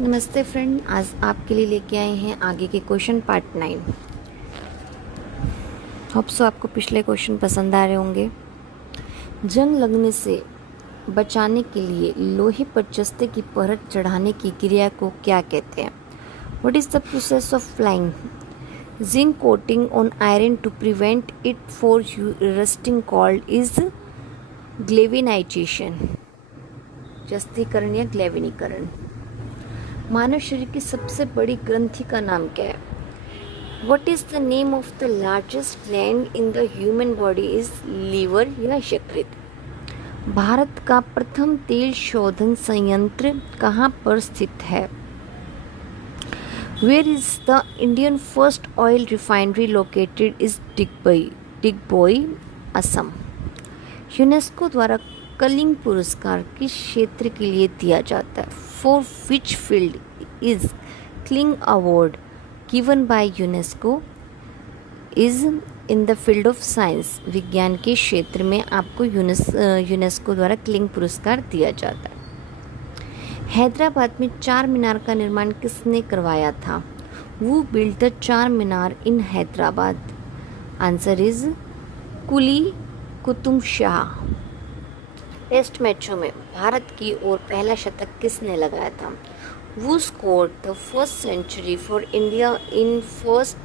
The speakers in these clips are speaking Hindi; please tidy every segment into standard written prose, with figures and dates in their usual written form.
नमस्ते फ्रेंड, आज आपके लिए लेके आए हैं आगे के क्वेश्चन पार्ट 9। होप सो आपको पिछले क्वेश्चन पसंद आ रहे होंगे। जंग लगने से बचाने के लिए लोहे पर जस्ते की परत चढ़ाने की क्रिया को क्या कहते हैं? What is the process of flying? Zinc coating on iron to prevent it for rusting called is galvanization, जस्तीकरण या ग्लेविनीकरण। मानव शरीर की सबसे बड़ी ग्रंथि का नाम क्या है? What is the name of the largest gland in the human body is liver या यकृत। भारत का प्रथम तेल शोधन संयंत्र कहाँ पर स्थित है? Where is the Indian first oil refinery located is Digboi, Assam. UNESCO द्वारा कलिंग पुरस्कार किस क्षेत्र के लिए दिया जाता है? For which field is cling award given by UNESCO? Is in the field of science. विज्ञान के क्षेत्र में आपको यूनेस्को द्वारा क्लिंग पुरस्कार दिया जाता है। हैदराबाद में चार मीनार का निर्माण किसने करवाया था? वो build the Char Minar in Hyderabad. Answer is Quli Qutub Shah. Test मैचों में भारत की ओर पहला शतक किसने लगाया था? Who scored the first century for India in first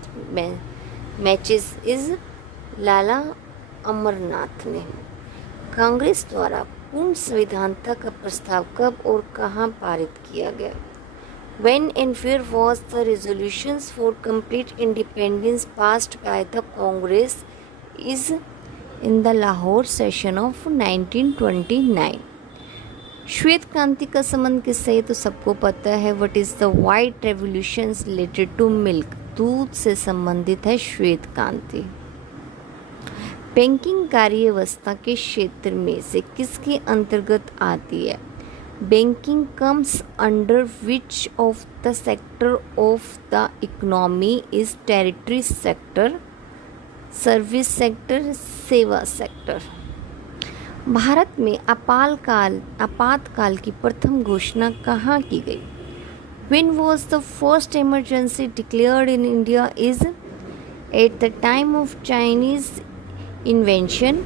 matches is Lala Amarnath ने। कांग्रेस द्वारा पूर्ण संविधानता का प्रस्ताव कब और कहाँ पारित किया गया? When and where was the resolutions for complete independence passed by the Congress is in the Lahore session of 1929। श्वेत क्रांति का संबंध किससे है तो सबको पता है। What is the white revolution related to milk? दूध से संबंधित है श्वेत क्रांति। बैंकिंग कार्यव्यवस्था के क्षेत्र में से किसके अंतर्गत आती है? Banking comes under which of the sector of the economy is territory sector, service sector, सेवा सेक्टर। भारत में आपातकाल की प्रथम घोषणा कहाँ की गई? When was the first emergency declared in India? Is at the time of Chinese invasion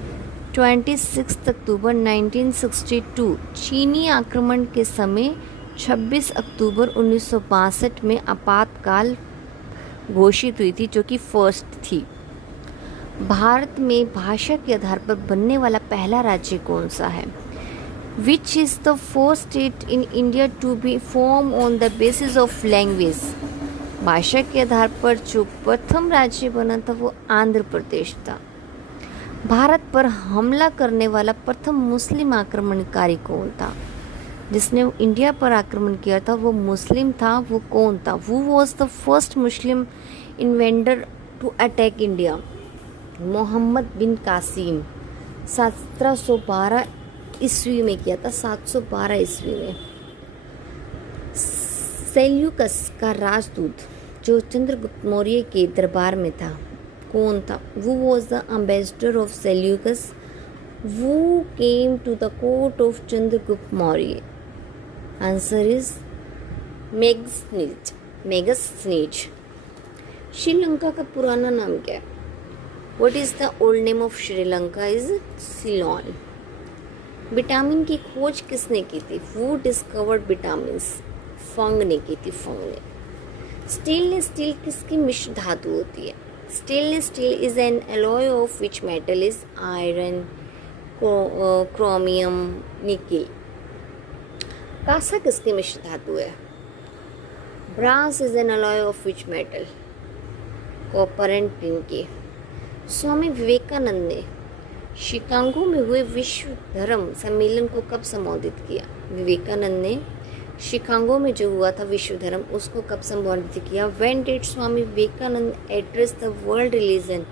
26 अक्टूबर 1962। चीनी आक्रमण के समय 26 अक्टूबर 1962 में आपातकाल घोषित हुई थी, जो कि फर्स्ट थी। भारत में भाषा के आधार पर बनने वाला पहला राज्य कौन सा है? Which is the first state in India to be form on the basis of language. भाषा के आधार पर जो प्रथम राज्य बना था वो आंध्र प्रदेश था। भारत पर हमला करने वाला प्रथम मुस्लिम आक्रमणकारी कौन था? जिसने इंडिया पर आक्रमण किया था वो मुस्लिम था। वो कौन था? Who was the first Muslim invader to attack India, Mohammad bin Qasim. 1712 ईस्वी में किया था, 712 ईस्वी में। सेल्यूकस का राजदूत जो चंद्रगुप्त मौर्य के दरबार में था, कौन था? Who was the ambassador of Seleucus who came to the court of Chandragupta Maurya. Answer is Megasthenes. Sri Lanka का पुराना नाम क्या है? What is the old name of Sri Lanka is Ceylon. Vitamin की खोज किसने की थी? Who discovered vitamins? फंग ने की थी, फंग ने। स्टेनलेस स्टील किसकी मिश्र धातु होती है? Stainless steel is an alloy of which metal is iron, chromium, nickel. कांसा किसकी मिश्र धातु है? Brass is an alloy of which metal? Copper and tin की। स्वामी विवेकानंद ने शिकागो में हुए विश्व धर्म सम्मेलन को कब संबोधित किया? विवेकानंद ने शिकागो में जो हुआ था विश्व धर्म, उसको कब संबोधित किया? When did Swami Vivekananda address the world religion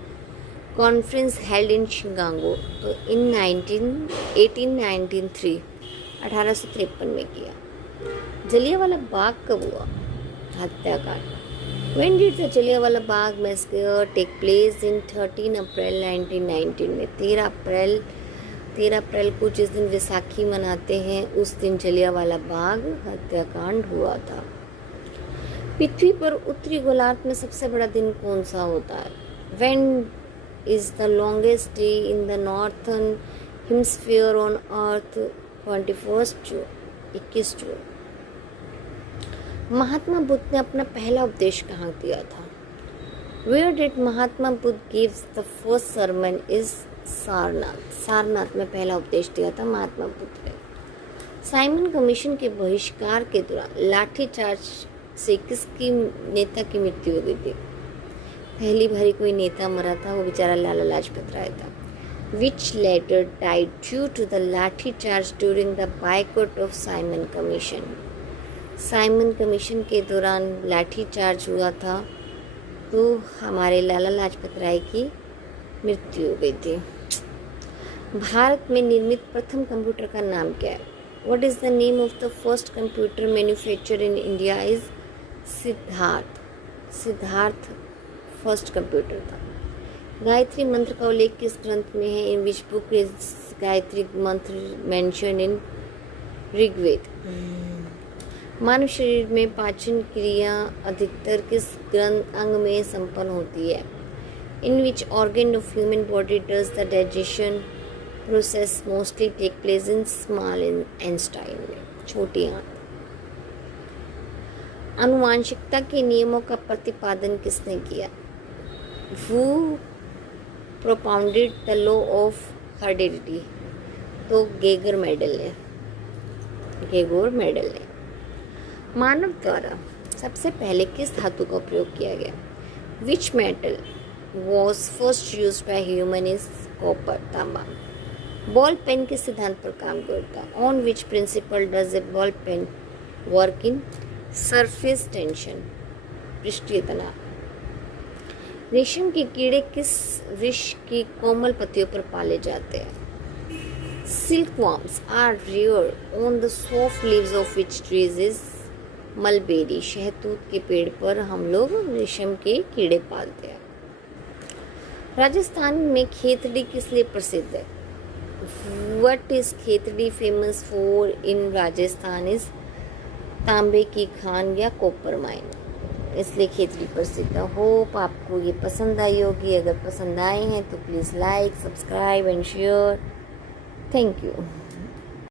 conference held in Chicago? तो इन 1893 में किया। जलियांवाला बाग कब हुआ? हत्याकांड। When did the Jallianwala Bagh massacre take place in 13 अप्रैल 1919 में? 13 अप्रैल को जिस दिन वैसाखी मनाते हैं उस दिन जलियांवाला बाग हत्याकांड हुआ था। पृथ्वी पर उत्तरी गोलार्ध में सबसे बड़ा दिन कौन सा होता है? When is the longest day in the northern hemisphere on earth? 21 जून, 21 जून। महात्मा बुद्ध ने अपना पहला उपदेश कहाँ दिया था? Where did Mahatma Buddha gives the first sermon is Sarnath. Sarnath में पहला उपदेश दिया था महात्मा बुद्ध ने। साइमन कमीशन के बहिष्कार के दौरान लाठीचार्ज से किसकी नेता की मृत्यु हो गई थी? पहली बारी कोई नेता मरा था, वो बेचारा लाला लाजपत राय था। Which later died due to the लाठी charge during the boycott of Simon commission. Simon commission के दौरान लाठी चार्ज हुआ था तो हमारे लाला लाजपत राय की मृत्यु हो गई थी। भारत में निर्मित प्रथम कंप्यूटर का नाम क्या है? What is the name of the first computer manufactured in India is Siddharth. Siddharth first computer था। गायत्री मंत्र का उल्लेख किस ग्रंथ में है? In which book is Gayatri मंत्र मेंशन इन ऋग्वेद। मानव शरीर में पाचन क्रिया अधिकतर किस ग्रंथ अंग में संपन्न होती है? In which organ of human body does the digestion process mostly take place? In small intestine में, छोटी आंत। आनुवांशिकता के नियमों का प्रतिपादन किसने किया? Who propounded the law of heredity? तो गेगर मेडल ने। गेगोर मेडल ने। मानव द्वारा सबसे पहले किस धातु का प्रयोग किया गया? Which metal was first used by human is copper, तांबा। बॉल पेन किस सिद्धांत पर काम करता है? On which principle does a ball pen work in? Surface tension, पृष्ठीय तनाव। रेशम के कीड़े किस वृक्ष की कोमल पत्तियों पर पाले जाते हैं? Silkworms are rear on the soft leaves of which trees is mulberry. शहतूत के पेड़ पर हम लोग रेशम के कीड़े पालते हैं। राजस्थान में खेतड़ी किस लिए प्रसिद्ध है? What is Khetri famous for in Rajasthan is तांबे की खान या कॉपर माइन, इसलिए खेतड़ी प्रसिद्ध है। होप आपको ये पसंद आई होगी। अगर पसंद आए हैं तो please like, subscribe and share. Thank you.